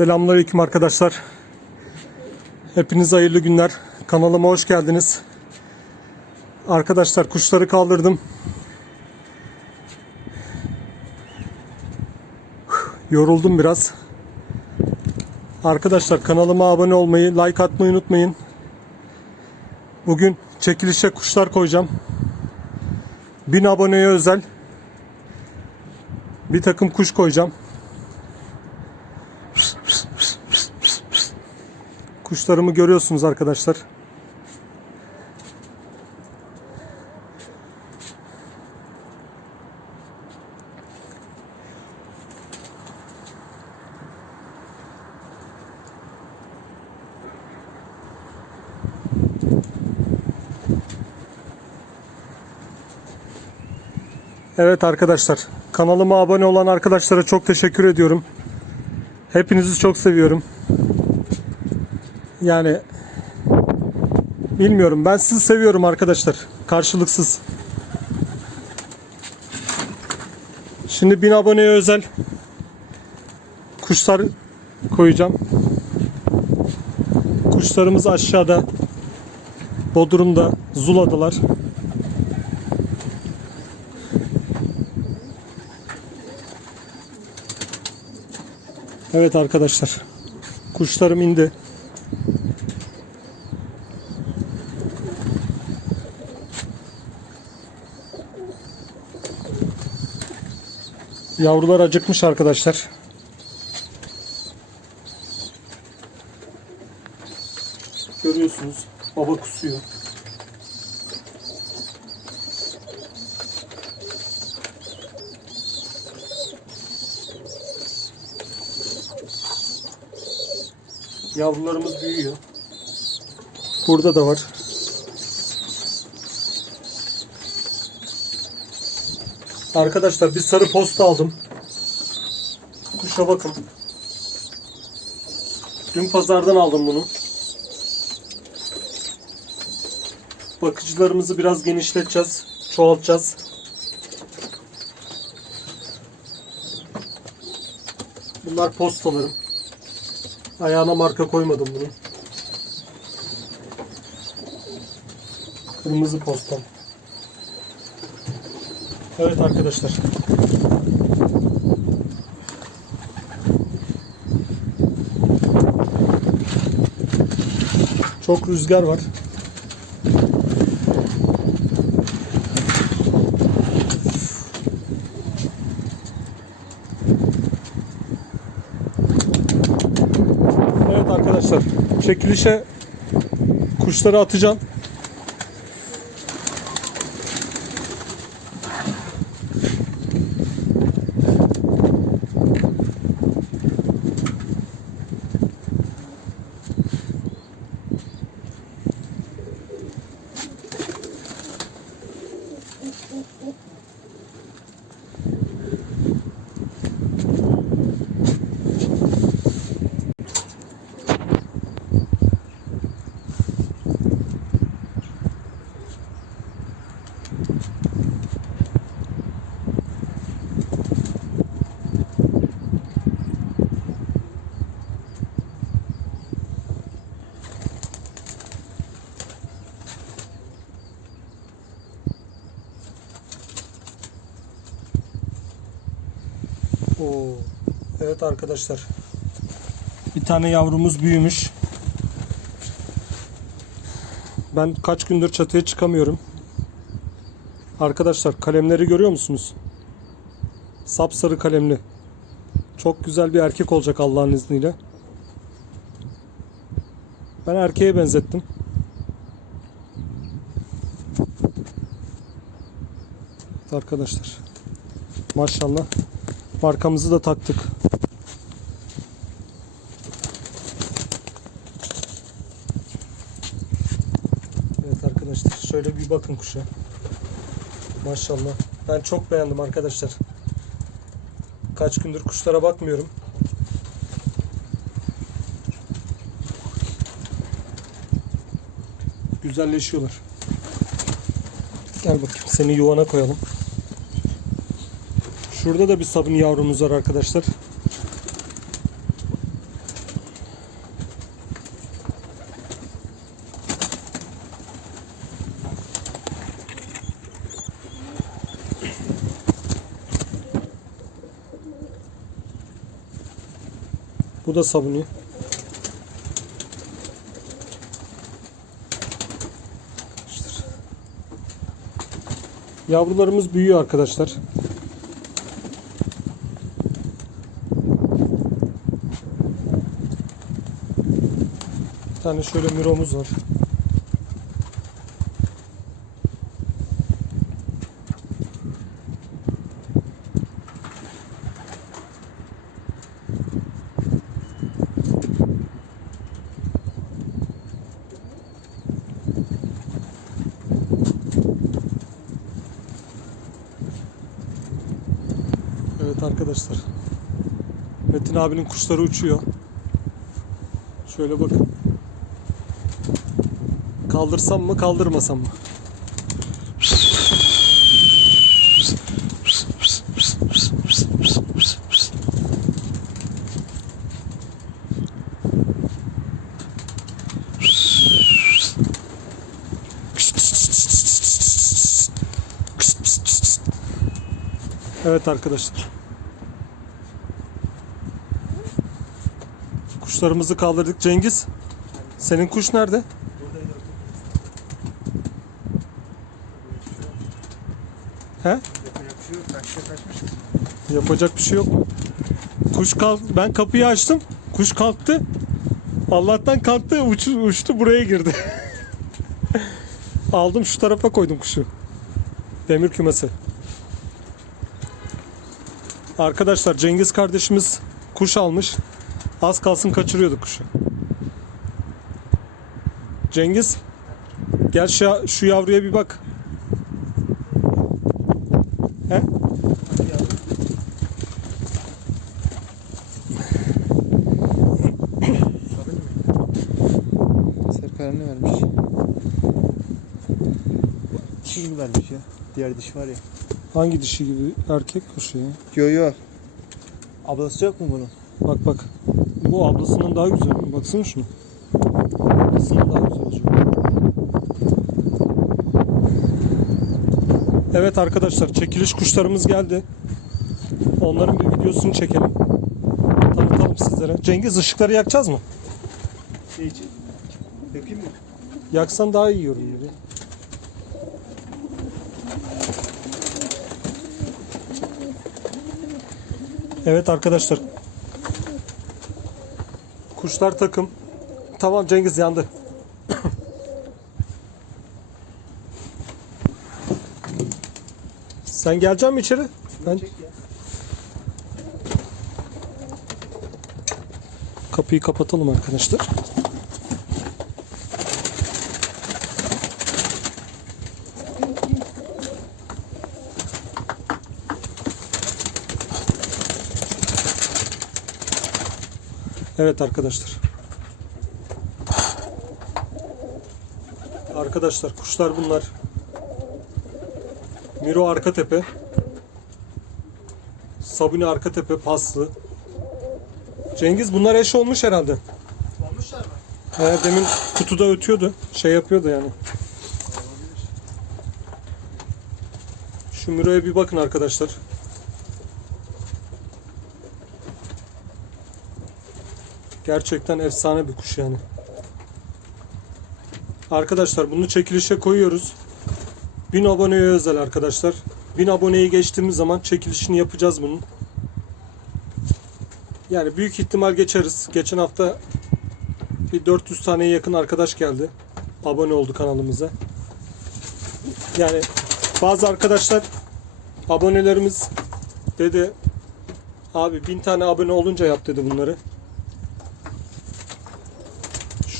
Selamünaleyküm arkadaşlar. Hepinize hayırlı günler. Kanalıma hoş geldiniz. Arkadaşlar kuşları kaldırdım. Yoruldum biraz. Arkadaşlar kanalıma abone olmayı, like atmayı unutmayın. Bugün çekilişe kuşlar koyacağım. 1000 aboneye özel bir takım kuş koyacağım. Kuşlarımı görüyorsunuz arkadaşlar. Evet arkadaşlar, kanalıma abone olan arkadaşlara çok teşekkür ediyorum. Hepinizi çok seviyorum. Yani bilmiyorum ben sizi seviyorum arkadaşlar. Karşılıksız. Şimdi 1000 aboneye özel kuşlar koyacağım. Kuşlarımız aşağıda Bodrum'da Zula'dalar. Evet arkadaşlar. Kuşlarım indi. Yavrular acıkmış arkadaşlar. Yavrularımız büyüyor. Burada da var. Arkadaşlar bir sarı posta aldım. Kuşa bakın. Dün pazardan aldım bunu. Bakıcılarımızı biraz genişleteceğiz. Çoğaltacağız. Bunlar postalarım. Ayağına marka koymadım bunu. Kırmızı postam. Evet arkadaşlar. Çok rüzgar var. Evet arkadaşlar. Çekilişe kuşları atacağım. Oo. Evet arkadaşlar. Bir tane yavrumuz büyümüş. Ben kaç gündür çatıya çıkamıyorum. Arkadaşlar kalemleri görüyor musunuz? Sapsarı kalemli. Çok güzel bir erkek olacak Allah'ın izniyle. Ben erkeğe benzettim. Arkadaşlar. Maşallah. Markamızı da taktık. Evet arkadaşlar şöyle bir bakın kuşa. Maşallah. Ben çok beğendim arkadaşlar. Kaç gündür kuşlara bakmıyorum. Güzelleşiyorlar. Gel bakayım seni yuvana koyalım. Şurada da bir sabun yavrumuz var arkadaşlar. Bu da sabunu. Yavrularımız büyüyor arkadaşlar. Bir tane şöyle miromuz var. Evet arkadaşlar. Metin abinin kuşları uçuyor. Şöyle bakın. Kaldırsam mı kaldırmasam mı? Evet arkadaşlar. Kuşlarımızı kaldırdık. Cengiz, senin kuş nerede? He? Yapacak bir şey yok. Kuş kalk ben kapıyı açtım. Kuş kalktı. Allah'tan kalktı uçtu, uçtu buraya girdi. Aldım şu tarafa koydum kuşu. Demir kümesi. Arkadaşlar Cengiz kardeşimiz kuş almış. Az kalsın kaçırıyordu kuşu. Cengiz gel şu, şu yavruya bir bak. Ne vermiş? Gibi vermiş ya. Diğer diş var ya. Hangi dişi gibi erkek kuşu ya? Yo yo. Ablası yok mu bunun? Bak bak. Bu ablasının daha güzel. Baksana şunu. Ablasının daha güzel. Evet arkadaşlar çekiliş kuşlarımız geldi. Onların bir videosunu çekelim. Tanıtalım sizlere. Cengiz ışıkları yakacağız mı? Şey için. Yakayım mı? Yaksan daha iyi yorum gibi. Evet arkadaşlar. Kuşlar takım. Tamam Cengiz yandı. Sen geleceksin mi içeri? Ben kapıyı kapatalım arkadaşlar. Evet arkadaşlar. Arkadaşlar kuşlar bunlar. Miro arka tepe. Sabuni arka tepe paslı. Cengiz bunlar eş olmuş herhalde. Olmuşlar mı? He, demin kutuda ötüyordu. Şey yapıyordu yani. Şu Miro'ya bir bakın arkadaşlar. Gerçekten efsane bir kuş yani. Arkadaşlar bunu çekilişe koyuyoruz. 1000 aboneye özel arkadaşlar. 1000 aboneyi geçtiğimiz zaman çekilişini yapacağız bunun. Yani büyük ihtimal geçeriz. Geçen hafta bir 400 taneye yakın arkadaş geldi. Abone oldu kanalımıza. Yani bazı arkadaşlar abonelerimiz dedi abi 1000 tane abone olunca yap dedi bunları.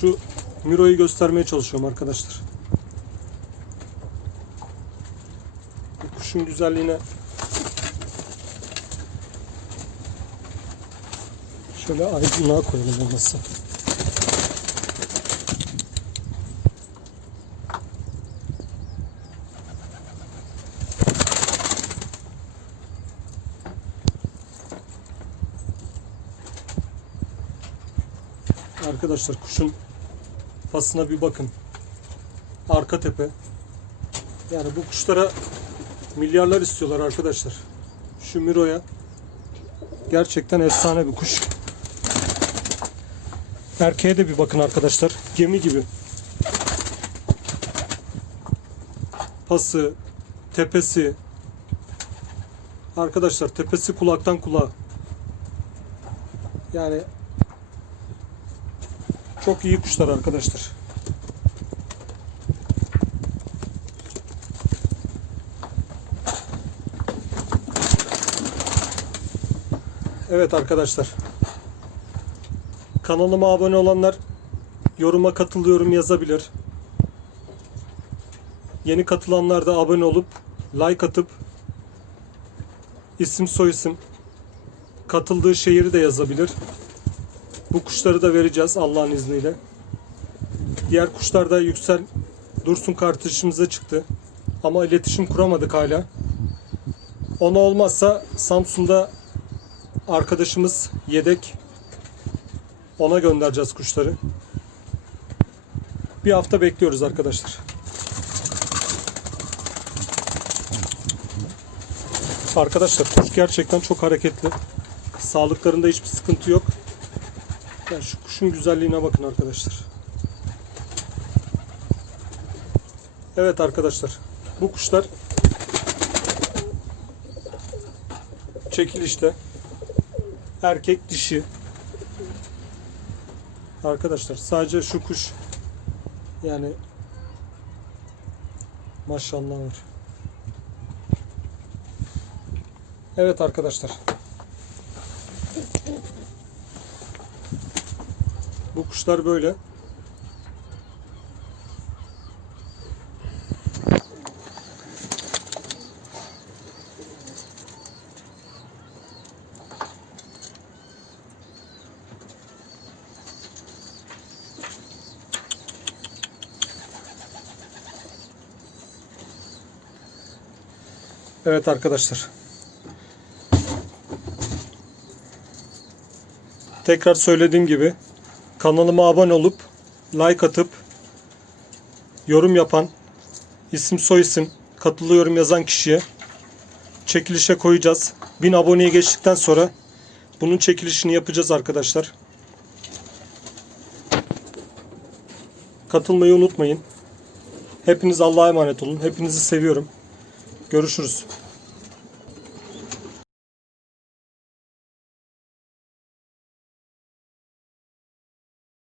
Şu Miro'yu göstermeye çalışıyorum arkadaşlar. Bu kuşun güzelliğine şöyle aydınlığa koyalım olması. Arkadaşlar kuşun pasına bir bakın. Arka tepe. Yani bu kuşlara milyarlar istiyorlar arkadaşlar. Şu Miro'ya gerçekten efsane bir kuş. Erkeğe de bir bakın arkadaşlar. Gemi gibi. Pası, tepesi. Arkadaşlar tepesi kulaktan kulağa. Yani çok iyi kuşlar arkadaşlar. Evet arkadaşlar. Kanalıma abone olanlar yoruma katılıyorum yazabilir. Yeni katılanlar da abone olup like atıp isim soyisim katıldığı şehri de yazabilir. Bu kuşları da vereceğiz Allah'ın izniyle. Diğer kuşlar da Yüksel Dursun kardeşimize çıktı. Ama iletişim kuramadık hala. Ona olmazsa Samsun'da arkadaşımız yedek ona göndereceğiz kuşları. Bir hafta bekliyoruz arkadaşlar. Arkadaşlar kuş gerçekten çok hareketli. Sağlıklarında hiçbir sıkıntı yok. Ya şu kuşun güzelliğine bakın arkadaşlar. Evet arkadaşlar. Bu kuşlar çekilişte erkek dişi arkadaşlar sadece şu kuş yani maşallah var. Evet arkadaşlar. Bu kuşlar böyle. Evet arkadaşlar. Tekrar söylediğim gibi kanalıma abone olup like atıp yorum yapan isim soyisim katılıyorum yazan kişiye çekilişe koyacağız. 1000 aboneye geçtikten sonra bunun çekilişini yapacağız arkadaşlar. Katılmayı unutmayın. Hepiniz Allah'a emanet olun. Hepinizi seviyorum. Görüşürüz.